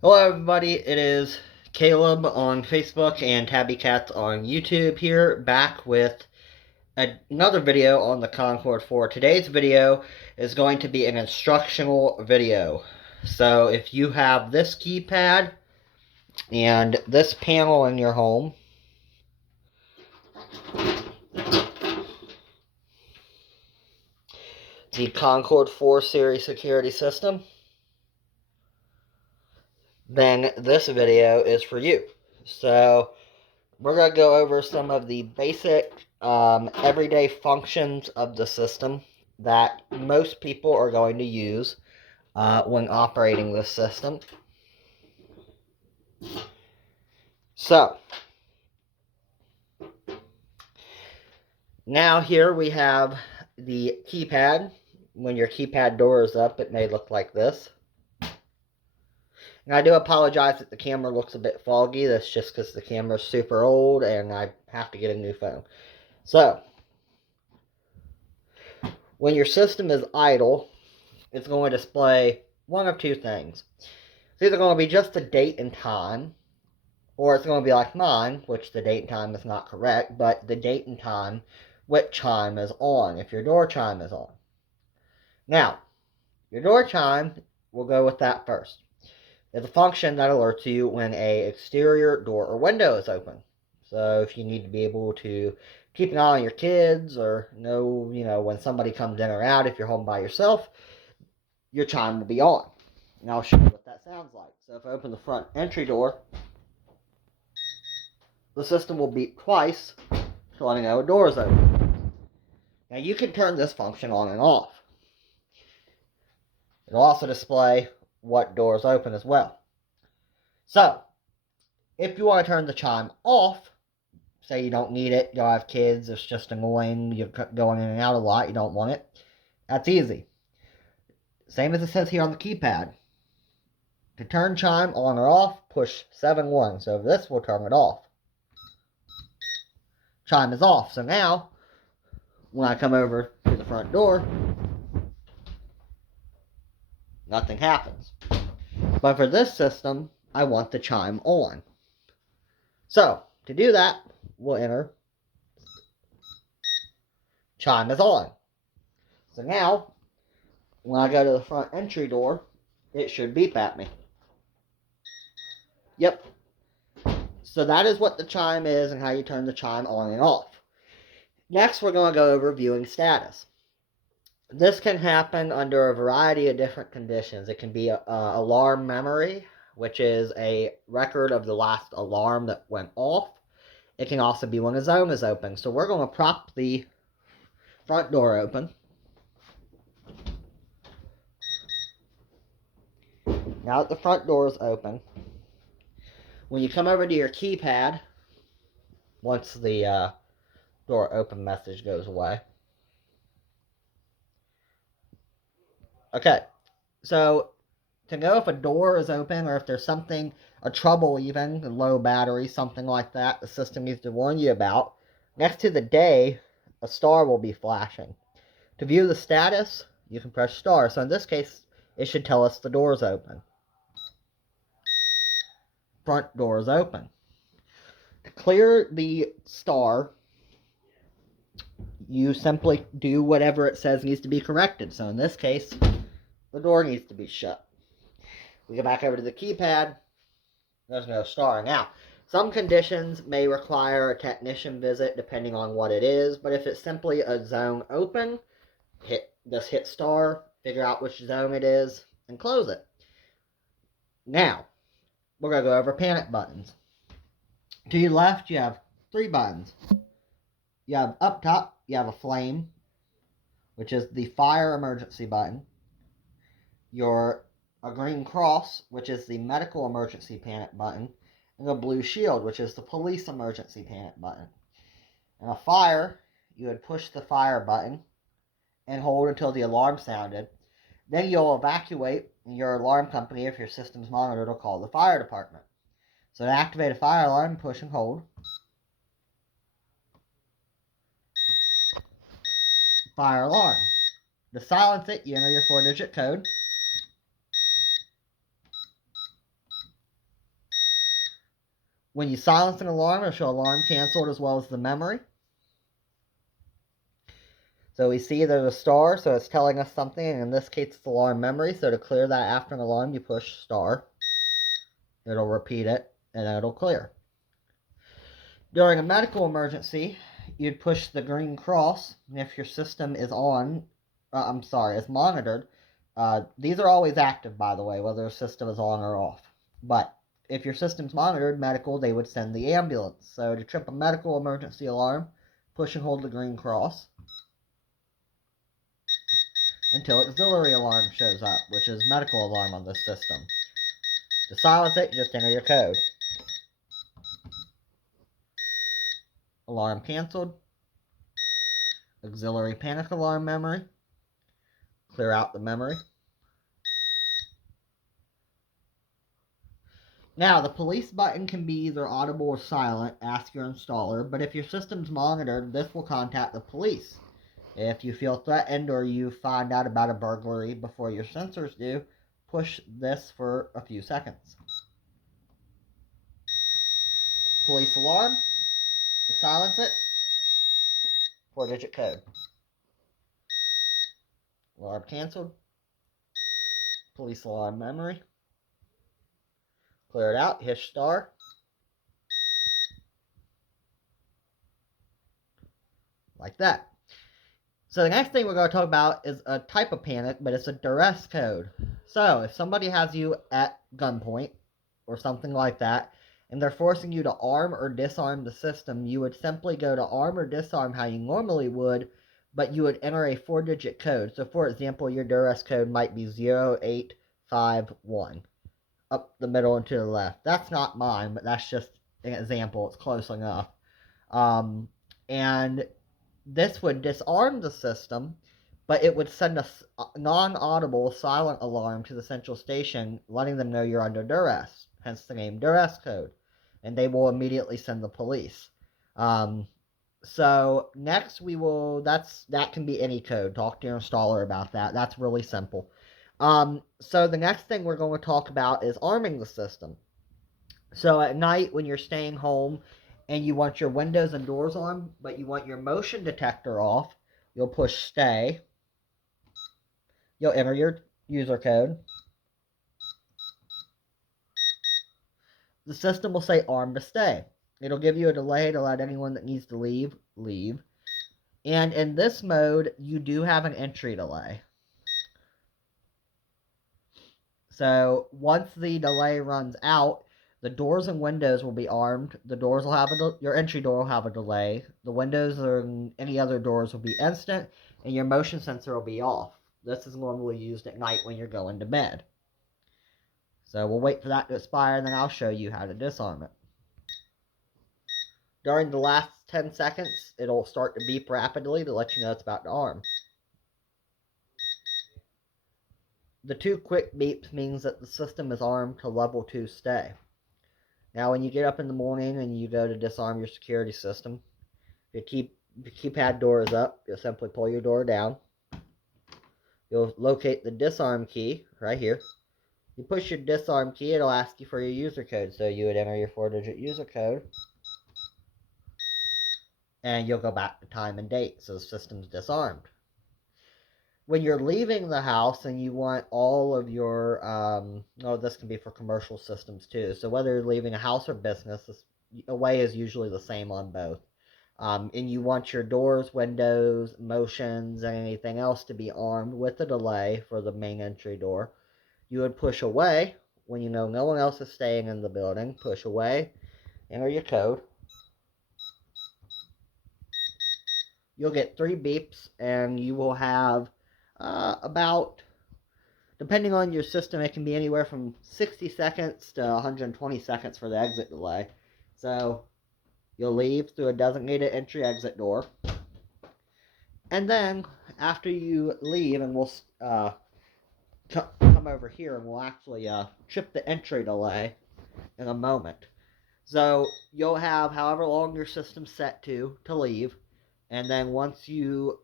Hello, everybody. It is Caleb on Facebook and Tabby Cats on YouTube here, back with another video on the Concord 4. Today's video is going to be an instructional video. So, if you have this keypad and this panel in your home, the Concord 4 series security system, then this video is for you. So, we're going to go over some of the basic everyday functions of the system that most people are going to use when operating this system. So, now here we have the keypad. When your keypad door is up, it may look like this. And I do apologize that the camera looks a bit foggy. That's just because the camera's super old and I have to get a new phone. So, when your system is idle, it's going to display one of two things. It's either going to be just the date and time, or it's going to be like mine, which the date and time is not correct, but the date and time what chime is on, if your door chime is on. Now, your door chime, we'll go with that first. It's a function that alerts you when a exterior door or window is open. So if you need to be able to keep an eye on your kids or know, when somebody comes in or out, if you're home by yourself, your chime will be on. And I'll show you what that sounds like. So if I open the front entry door, the system will beep twice to let me know a door is open. Now you can turn this function on and off. It'll also display what door is open as well. So, if you want to turn the chime off, say you don't need it, you don't have kids, it's just annoying, you're going in and out a lot, you don't want it, that's easy. Same as it says here on the keypad. To turn chime on or off, push 7-1. So this will turn it off. Chime is off. So now, when I come over to the front door, nothing happens. But for this system, I want the chime on. So, to do that, we'll enter chime is on. So now, when I go to the front entry door, it should beep at me. Yep. So that is what the chime is and how you turn the chime on and off. Next, we're going to go over viewing status. This can happen under a variety of different conditions. It can be alarm memory, which is a record of the last alarm that went off. It can also be when a zone is open. So we're going to prop the front door open. Now that the front door is open, when you come over to your keypad, once the door open message goes away. Okay, so to know if a door is open or if there's something, a trouble even, a low battery, something like that, the system needs to warn you about, next to the day, a star will be flashing. To view the status, you can press star. So in this case, it should tell us the door is open. Front door is open. To clear the star, you simply do whatever it says needs to be corrected. So in this case, the door needs to be shut. We go back over to the keypad. There's no star. Now, some conditions may require a technician visit depending on what it is, but if it's simply a zone open, just hit star, figure out which zone it is, and close it. Now, we're going to go over panic buttons. To your left, you have 3 buttons. You have up top, you have a flame, which is the fire emergency button. A green cross, which is the medical emergency panic button, and a blue shield, which is the police emergency panic button. And a fire, you would push the fire button and hold until the alarm sounded. Then you'll evacuate, and your alarm company, if your system's monitored, will call the fire department. So to activate a fire alarm, push and hold. Fire alarm. To silence it, you enter your 4-digit code. When you silence an alarm, it'll show alarm canceled as well as the memory. So we see there's a star, so it's telling us something, and in this case it's alarm memory, so to clear that after an alarm, you push star. It'll repeat it, and then it'll clear. During a medical emergency, you'd push the green cross, and if your system is is monitored. These are always active, by the way, whether a system is on or off. But if your system's monitored, medical, they would send the ambulance. So to trip a medical emergency alarm, push and hold the green cross until auxiliary alarm shows up, which is medical alarm on this system. To silence it, you just enter your code. Alarm canceled. Auxiliary panic alarm memory. Clear out the memory. Now, the police button can be either audible or silent, ask your installer, but if your system's monitored, this will contact the police. If you feel threatened or you find out about a burglary before your sensors do, push this for a few seconds. Police alarm. To silence it, 4-digit code. Alarm canceled. Police alarm memory. Clear it out, hit star. Like that. So the next thing we're going to talk about is a type of panic, but it's a duress code. So if somebody has you at gunpoint or something like that, and they're forcing you to arm or disarm the system, you would simply go to arm or disarm how you normally would, but you would enter a 4-digit code. So for example, your duress code might be 0851. Up the middle and to the left. That's not mine, but that's just an example. It's close enough. And this would disarm the system, but it would send a non-audible silent alarm to the central station, letting them know you're under duress, hence the name duress code. And they will immediately send the police. So next that can be any code. Talk to your installer about that. That's really simple. So the next thing we're going to talk about is arming the system. So at night when you're staying home and you want your windows and doors on, but you want your motion detector off, you'll push stay. You'll enter your user code. The system will say arm to stay. It'll give you a delay to let anyone that needs to leave. And in this mode, you do have an entry delay. So once the delay runs out, the doors and windows will be armed. The doors will have your entry door will have a delay. The windows or any other doors will be instant, and your motion sensor will be off. This is normally used at night when you're going to bed. So we'll wait for that to expire, and then I'll show you how to disarm it. During the last 10 seconds, it'll start to beep rapidly to let you know it's about to arm. The 2 quick beeps means that the system is armed to level 2 stay. Now when you get up in the morning and you go to disarm your security system, if your keypad door is up, you'll simply pull your door down. You'll locate the disarm key right here. You push your disarm key, it'll ask you for your user code. So you would enter your 4-digit user code. And you'll go back to time and date, so the system's disarmed. When you're leaving the house and you want all of your, this can be for commercial systems too. So whether you're leaving a house or business, away is usually the same on both. And you want your doors, windows, motions, and anything else to be armed with a delay for the main entry door. You would push away when you know no one else is staying in the building. Push away, enter your code. You'll get 3 beeps, and you will have about, depending on your system, it can be anywhere from 60 seconds to 120 seconds for the exit delay. So you'll leave through a designated entry exit door. And then after you leave, and we'll come over here and we'll actually trip the entry delay in a moment. So you'll have however long your system's set to leave. And then once you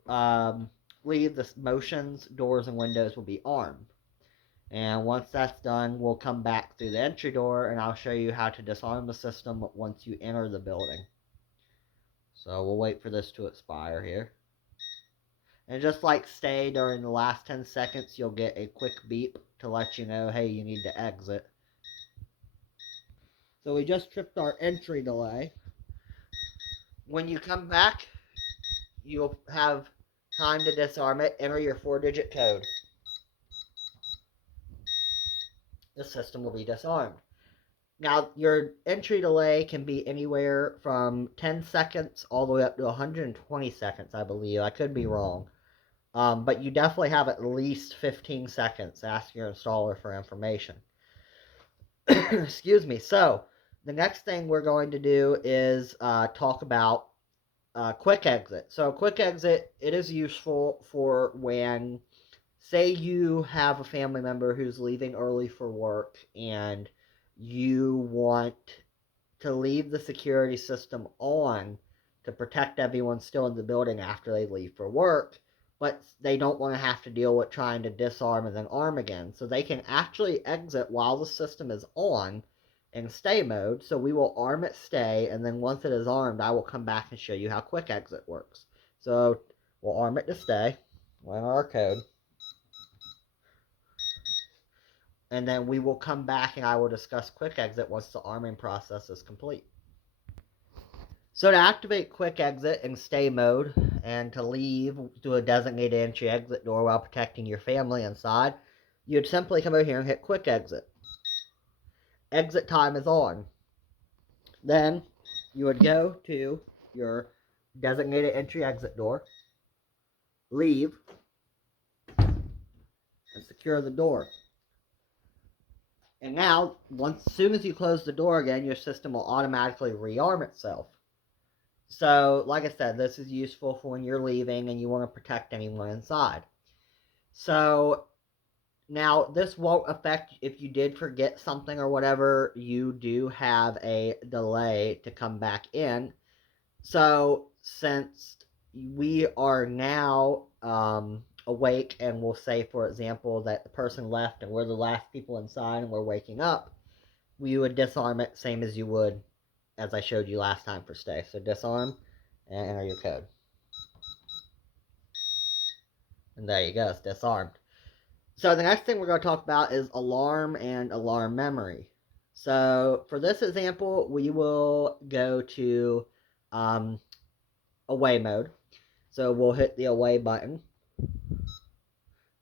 leave, the motions, doors, and windows will be armed. And once that's done, we'll come back through the entry door and I'll show you how to disarm the system once you enter the building. So we'll wait for this to expire here. And just like stay during the last 10 seconds, you'll get a quick beep to let you know, hey, you need to exit. So we just tripped our entry delay. When you come back, you'll have time to disarm it. Enter your 4-digit code. The system will be disarmed. Now, your entry delay can be anywhere from 10 seconds all the way up to 120 seconds, I believe. I could be wrong. But you definitely have at least 15 seconds to ask your installer for information. Excuse me. So, the next thing we're going to do is talk about quick exit. So, quick exit, it is useful for when, say you have a family member who's leaving early for work and you want to leave the security system on to protect everyone still in the building after they leave for work, but they don't want to have to deal with trying to disarm and then arm again. So they can actually exit while the system is on in stay mode. So we will arm it stay, and then once it is armed, I will come back and show you how quick exit works. So we'll arm it to stay, run our code, and then we will come back and I will discuss quick exit once the arming process is complete. So to activate quick exit in stay mode and to leave through a designated entry exit door while protecting your family inside, you'd simply come over here and hit quick exit. Exit time is on. Then you would go to your designated entry exit door, leave, and secure the door. And now, as soon as you close the door again, your system will automatically rearm itself. So, like I said, this is useful for when you're leaving and you want to protect anyone inside. So, now this won't affect if you did forget something or whatever. You do have a delay to come back in. So, since we are now awake and we'll say, for example, that the person left and we're the last people inside and we're waking up, we would disarm it same as you would as I showed you last time for stay. So disarm and enter your code. And there you go, it's disarmed. So the next thing we're going to talk about is alarm and alarm memory. So for this example, we will go to away mode. So we'll hit the away button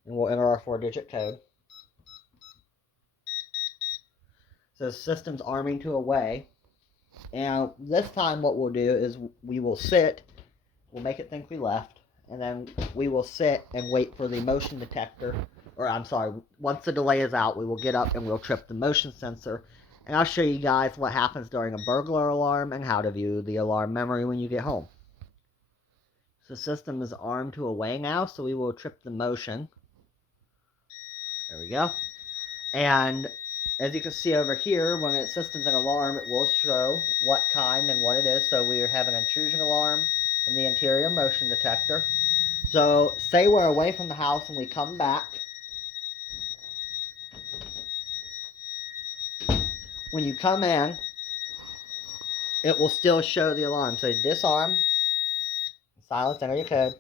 and we'll enter our 4-digit code. So the system's arming to away. And this time what we'll do is we will sit, we'll make it think we left, and then we will sit and wait for the motion detector, or I'm sorry, once the delay is out, we will get up and we'll trip the motion sensor, and I'll show you guys what happens during a burglar alarm and how to view the alarm memory when you get home. So the system is armed to away now, so we will trip the motion. There we go. And as you can see over here, when it system's an alarm, it will show what kind and what it is. So we have an intrusion alarm from the interior motion detector. So say we're away from the house and we come back. When you come in, it will still show the alarm. So disarm, silence, enter your code.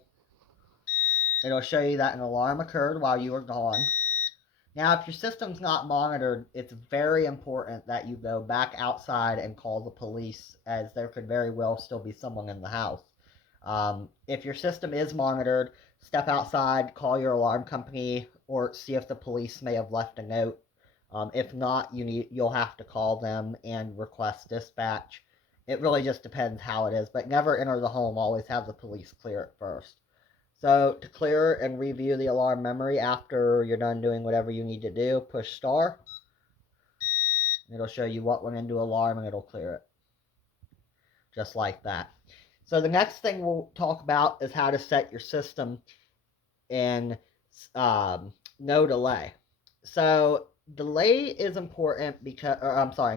It'll show you that an alarm occurred while you were gone. Now, if your system's not monitored, it's very important that you go back outside and call the police, as there could very well still be someone in the house. If your system is monitored, step outside, call your alarm company, or see if the police may have left a note. If not, you'll have to call them and request dispatch. It really just depends how it is, but never enter the home. Always have the police clear it first. So to clear and review the alarm memory after you're done doing whatever you need to do, push star. It'll show you what went into alarm and it'll clear it. Just like that. So the next thing we'll talk about is how to set your system in no delay. So delay is important because,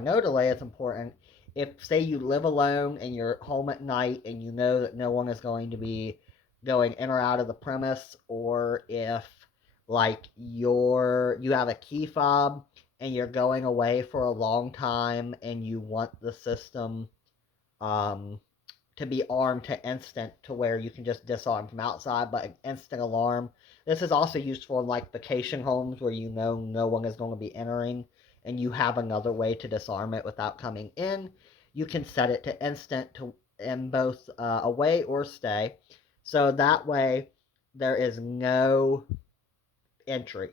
no delay is important if, say, you live alone and you're home at night and you know that no one is going to be going in or out of the premise, or if like you have a key fob and you're going away for a long time and you want the system um, to be armed to instant to where you can just disarm from outside, but an instant alarm. This is also useful in like vacation homes where you know no one is going to be entering and you have another way to disarm it without coming in. You can set it to instant to in both away or stay. So that way there is no entry.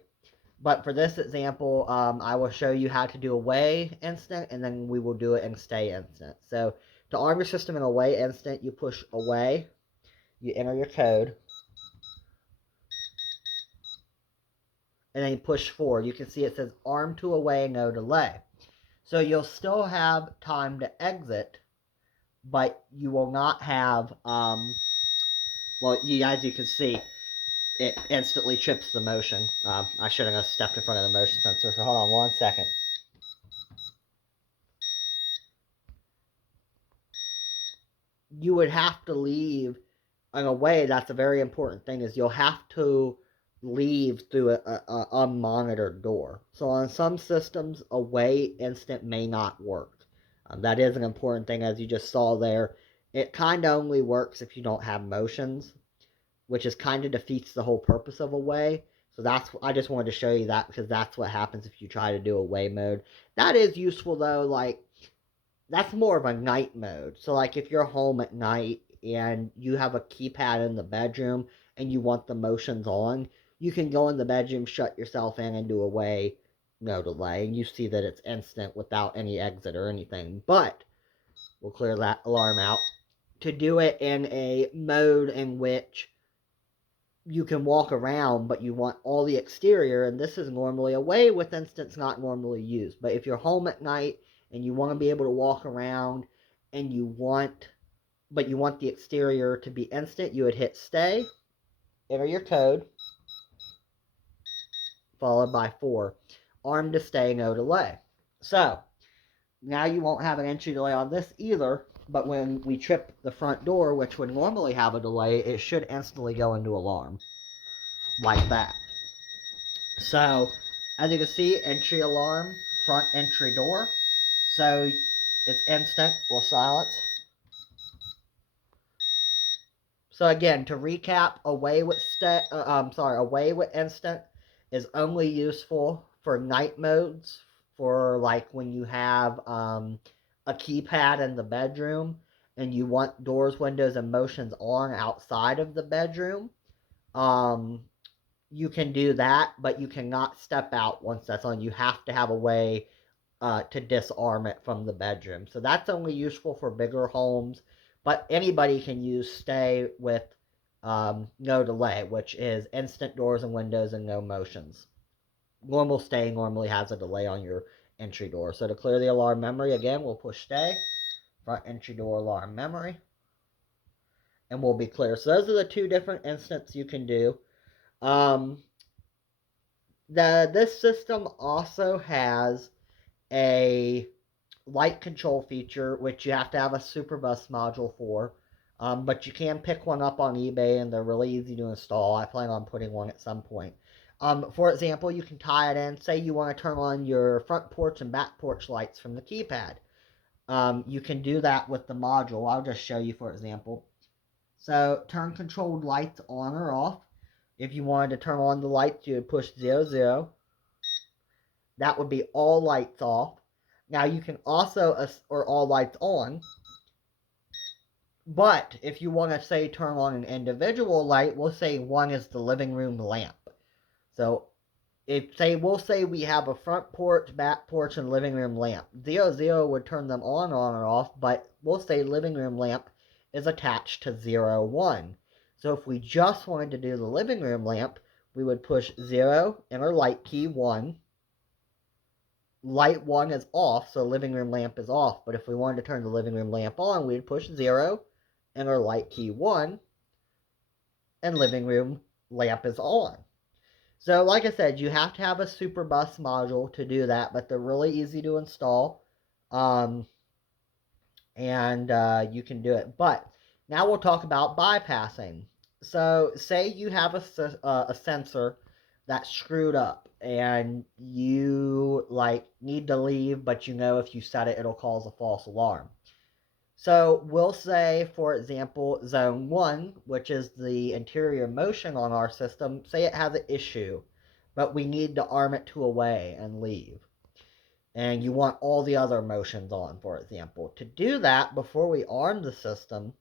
But for this example, I will show you how to do away instant, and then we will do it in stay instant. So to arm your system in away instant, you push away, you enter your code, and then you push forward. You can see it says arm to away, no delay. So you'll still have time to exit, but you will not have, well, as you can see, it instantly trips the motion. I shouldn't have stepped in front of the motion sensor, so hold on 1 second. You would have to leave in a way. That's a very important thing, is you'll have to leave through a unmonitored door. So on some systems, away instant may not work. That is an important thing, as you just saw there. It kind of only works if you don't have motions, which is kind of defeats the whole purpose of away. So I just wanted to show you that, because that's what happens if you try to do away mode. That is useful though, like that's more of a night mode. So like if you're home at night and you have a keypad in the bedroom and you want the motions on, you can go in the bedroom, shut yourself in, and do away, no delay, and you see that it's instant without any exit or anything. But we'll clear that alarm out. To do it in a mode in which you can walk around, but you want all the exterior, and this is normally a way with instance not normally used. But if you're home at night and you want to be able to walk around and but you want the exterior to be instant, you would hit stay, enter your code, followed by 4. Arm to stay, no delay. So now you won't have an entry delay on this either, but when we trip the front door, which would normally have a delay, it should instantly go into alarm like that. So, as you can see, entry alarm, front entry door. So, it's instant, we'll silence. So again, to recap, away with away with instant is only useful for night modes, for like when you have a keypad in the bedroom and you want doors, windows, and motions on outside of the bedroom. Um, you can do that, but you cannot step out once that's on. You have to have a way to disarm it from the bedroom. So that's only useful for bigger homes, but anybody can use stay with no delay, which is instant doors and windows and no motions. Normal stay normally has a delay on your entry door. So to clear the alarm memory, again, we'll push stay, front entry door alarm memory, and we'll be clear. So those are the two different instants you can do. Um, this system also has a light control feature, which you have to have a Superbus module for. But you can pick one up on eBay, and they're really easy to install. I plan on putting one at some point. For example, you can tie it in. Say you want to turn on your front porch and back porch lights from the keypad. You can do that with the module. I'll just show you, for example. So turn controlled lights on or off. If you wanted to turn on the lights, you would push 00. That would be all lights off. Now you can also, or all lights on, but if you want to say turn on an individual light, we'll say one is the living room lamp. So we'll say we have a front porch, back porch, and living room lamp. 00 would turn them on or off, but we'll say living room lamp is attached to 01. So if we just wanted to do the living room lamp, we would push 0, enter light key 1. Light 1 is off, so living room lamp is off. But if we wanted to turn the living room lamp on, we'd push 0, enter light key 1, and living room lamp is on. So like I said, you have to have a Superbus module to do that, but they're really easy to install. And you can do it. But now we'll talk about bypassing. So say you have a sensor that's screwed up and you like need to leave, but you know if you set it, it'll cause a false alarm. So we'll say, for example, zone 1, which is the interior motion on our system, say it has an issue, but we need to arm it to away and leave. And you want all the other motions on, for example. To do that, before we arm the system,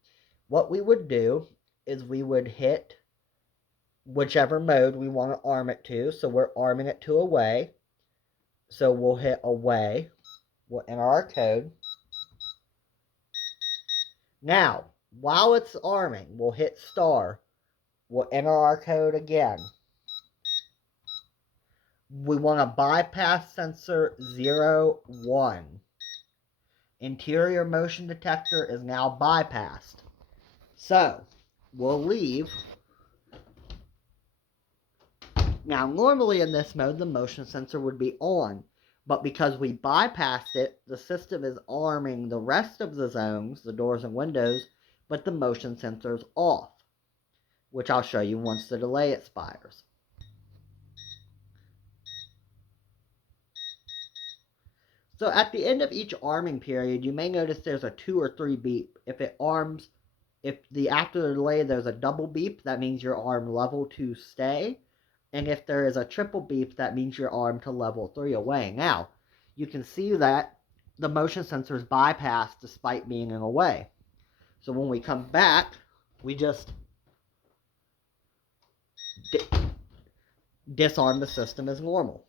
what we would do is we would hit whichever mode we want to arm it to. So we're arming it to away. So we'll hit away. We'll enter our code. Now, while it's arming, we'll hit star. We'll enter our code again. We want to bypass sensor 0, 1. Interior motion detector is now bypassed. So, we'll leave. Now, normally in this mode, the motion sensor would be on. But because we bypassed it, the system is arming the rest of the zones, the doors and windows, but the motion sensor is off, which I'll show you once the delay expires. So at the end of each arming period, you may notice there's a 2 or 3 beep. If after the delay there's a double beep, that means you're armed level 2 stay. And if there is a triple beep, that means you're armed to level 3 away. Now, you can see that the motion sensor is bypassed despite being in away. So when we come back, we just disarm the system as normal.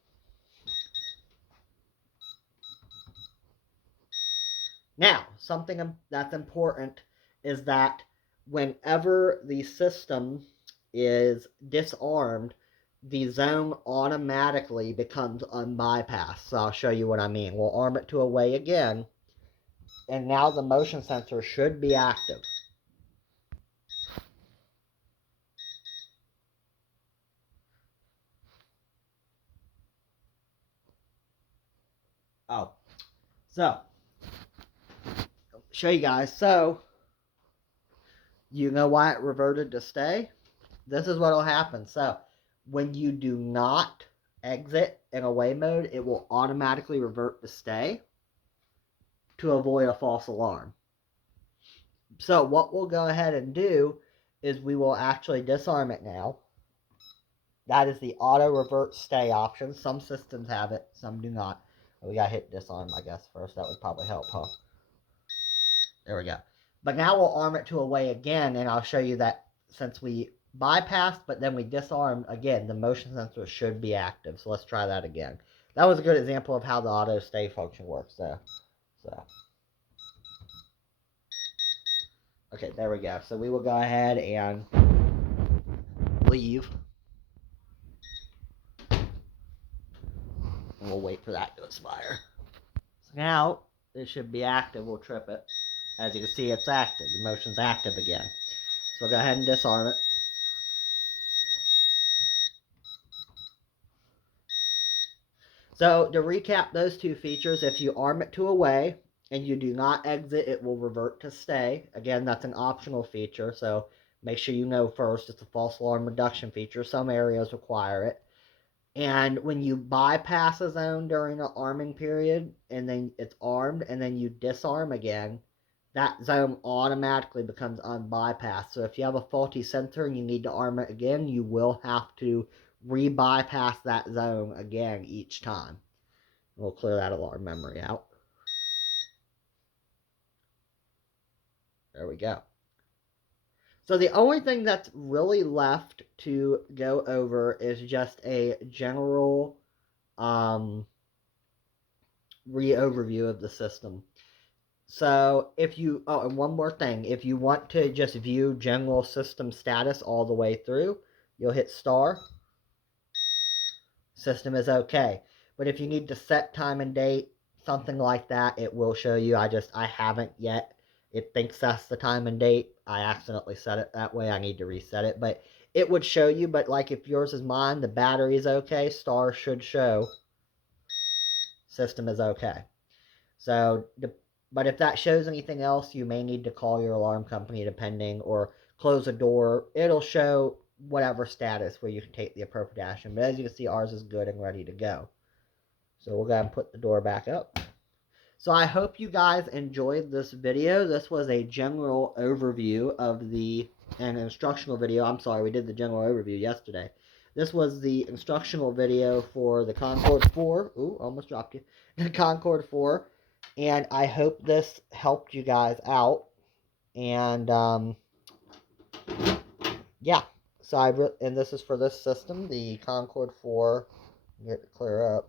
Now, something that's important is that whenever the system is disarmed, the zone automatically becomes unbypassed. So I'll show you what I mean. We'll arm it to away again, and now the motion sensor should be active. So show you guys. So you know why it reverted to stay? This is what will happen. So when you do not exit in away mode, it will automatically revert to stay to avoid a false alarm. So what we'll go ahead and do is we will actually disarm it now. That is the auto revert stay option. Some systems have it, some do not. We gotta hit disarm, I guess, first. That would probably help, huh? There we go. But now we'll arm it to away again, and I'll show you that since we bypassed, but then we disarmed again, the motion sensor should be active. So let's try that again. That was a good example of how the auto stay function works there. Okay, there we go. So we will go ahead and leave. And we'll wait for that to expire. So now it should be active. We'll trip it. As you can see, it's active. The motion's active again. So we'll go ahead and disarm it. So to recap those two features, if you arm it to away and you do not exit, it will revert to stay. Again, that's an optional feature, so make sure you know first it's a false alarm reduction feature. Some areas require it. And when you bypass a zone during an arming period and then it's armed and then you disarm again, that zone automatically becomes unbypassed. So if you have a faulty sensor and you need to arm it again, you will have to re-bypass that zone again each time. We'll clear that alarm memory out. There we go. So the only thing that's really left to go over is just a general re-overview of the system. So if you, and one more thing, if you want to just view general system status all the way through, you'll hit star. System is okay. But if you need to set time and date, something like that, it will show you. I haven't yet. It thinks that's the time and date. I accidentally set it that way. I need to reset it. But it would show you. But like if yours is mine, the battery is okay. Star should show. System is okay. So, but if that shows anything else, you may need to call your alarm company depending, or close a door. It'll show whatever status where you can take the appropriate action. But as you can see, ours is good and ready to go. So we'll go ahead and put the door back up. So I hope you guys enjoyed this video. This was a general overview of an instructional video. I'm sorry, we did the general overview yesterday. This was the instructional video for the Concord 4. Ooh, almost dropped you. The Concord 4. And I hope this helped you guys out. And, yeah. So and this is for this system, the Concord 4, get it clear up,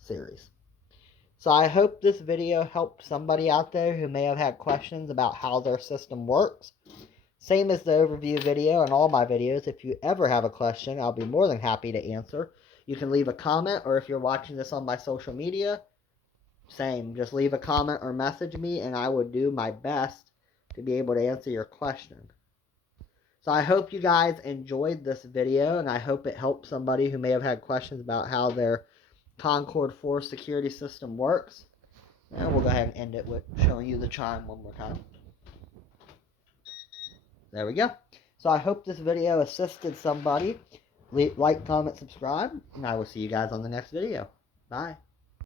series. So I hope this video helped somebody out there who may have had questions about how their system works. Same as the overview video and all my videos. If you ever have a question, I'll be more than happy to answer. You can leave a comment, or if you're watching this on my social media, same. Just leave a comment or message me, and I will do my best to be able to answer your question. So I hope you guys enjoyed this video, and I hope it helped somebody who may have had questions about how their Concord 4 security system works. And we'll go ahead and end it with showing you the chime one more time. There we go. So I hope this video assisted somebody. Like, comment, subscribe, and I will see you guys on the next video. Bye.